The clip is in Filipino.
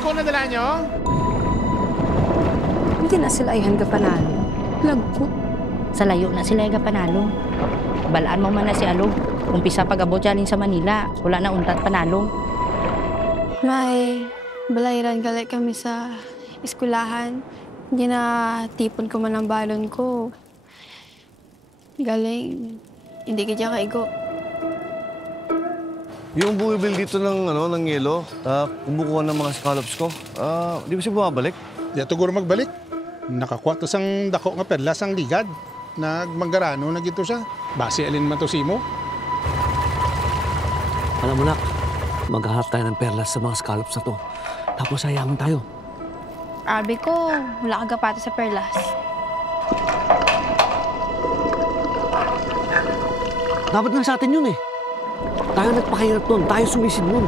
ko na dala nyo? Hindi na sila ay hangga panalo. Lagko. Sa layo na sila yung panalo. Balaan mo man na si Alo. Umpisa pag-abot siya sa Manila. Wala na untat panalo. May balayran galit kami sa eskulahan. Hindi na tipon ko man ang balon ko. Galing. Hindi kaya kaigo. Yung bumibil dito ng yelo, kumukuha ng mga scallops ko, di ba siya bumabalik? Di siguro magbalik. Nakakuha to sang dako nga perlas ang ligad. Nagmanggarano na gito siya. Base alin man to simo. Alam mo, nak, maghahanap tayo ng perlas sa mga scallops na to. Tapos hayaman tayo. Abi ko, wala ka gapata sa perlas. Dapat nga sa atin yun eh. Tayo nagpakahirap nun, tayo sumisid nun.